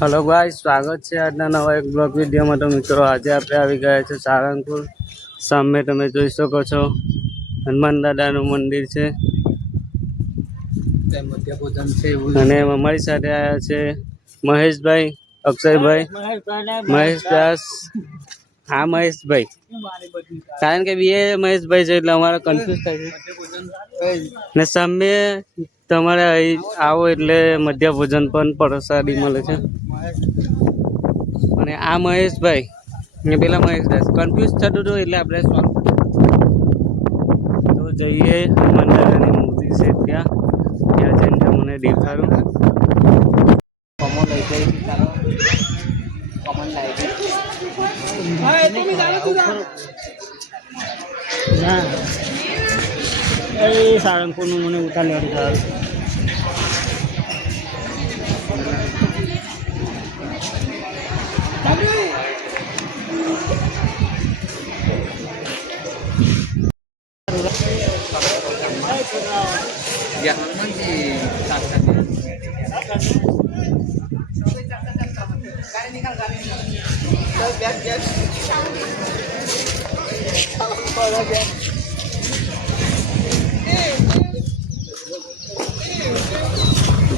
Hello guys, स्वागत है आज नवा एक ब्लॉग विडियो में। तो मित्रों, आज आप આવી ગયા છે સારંગપુર। સામે તમે જોઈ શકો છો હનુમાન દાદાનું મંદિર છે અને અમારી સાથે આવ્યા છે મહેશભાઈ, અક્ષયભાઈ, મહેશ દાસ। હા મહેશભાઈ, કારણ કે બે મહેશભાઈ છે એટલે અમારે કન્ફ્યુઝ થાય છે ને સામે તમારે અહીં આવો એટલે મધ્ય ભોજન પણ પ્રસાદી મળે છે। અને આ મહેશભાઈ ને પેલા મહેશ દાસ કન્ફ્યુઝ થતું હતું એટલે આપણે સોલ્વ તો જઈએ હનુમાન દાદાની મૂર્તિ છે ત્યાં જઈને તમને દેખાડું। કોમન લઈ જઈ ચાલો, કોમન લઈ ના એ સારંગપુરનું મને ઉતાર લેવાનું સારું।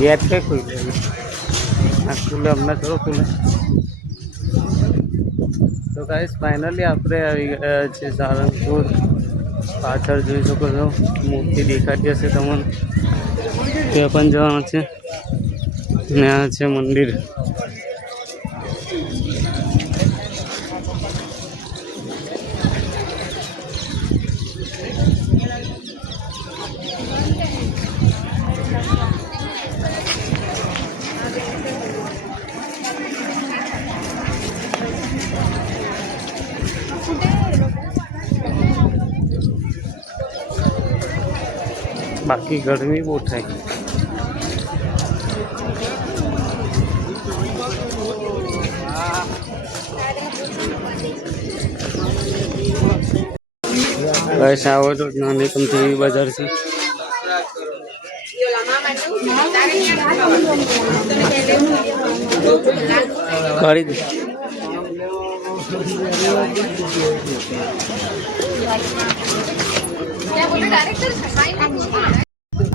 गेट पे खुल खुले हमने थोड़ा खुले तो गाइस फाइनली આપણે આવી ગયા છે સારંગપુર। પાછળ જોઈ શકો છો મૂર્તિ દેખાતી હશે તમને, ત્યાં પણ જવાનું છે ને આ છે મંદિર। बाकी गर्मी बहुत है। वैसे आओ तो नानी कमती बाजार से खरीद।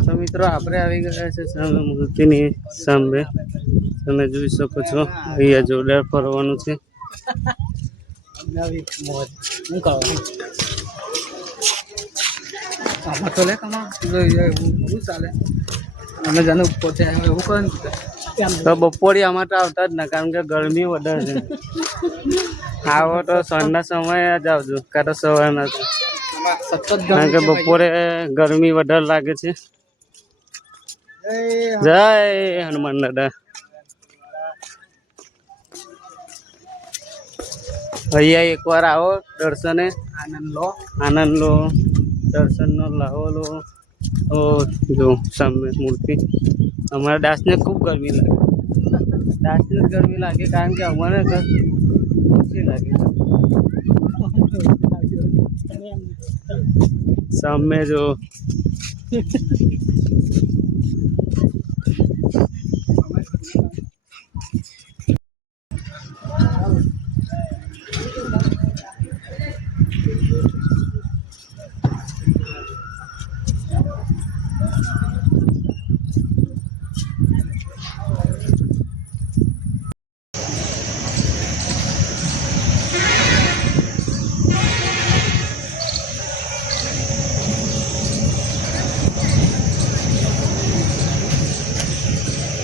तो मित्रों, આપણે આવી ગયા છે સામે મૂર્તિની સામે। તમે જોઈ શકો છો અહીંયા જોરદાર ફરવાનું છે। તો બપોરે આમાં તો આવતા જ ના, કારણ કે ગરમી વધારે છે। આવો તો સાંજના સમયે જ આવજો, કાં તો સવારના, કારણ કે બપોરે ગરમી વધારે લાગે છે। જય હનુમાન દાદા। અહીંયા એકવાર આવો, દર્શને આનંદ લો, દર્શનનો લાવો લો। ઓ જો સામે મૂર્તિ। અમારા દાસને ખૂબ ગરમી લાગે, દાસને જ ગરમી લાગે, કારણ કે અમારે ઓછી લાગે। સામે જો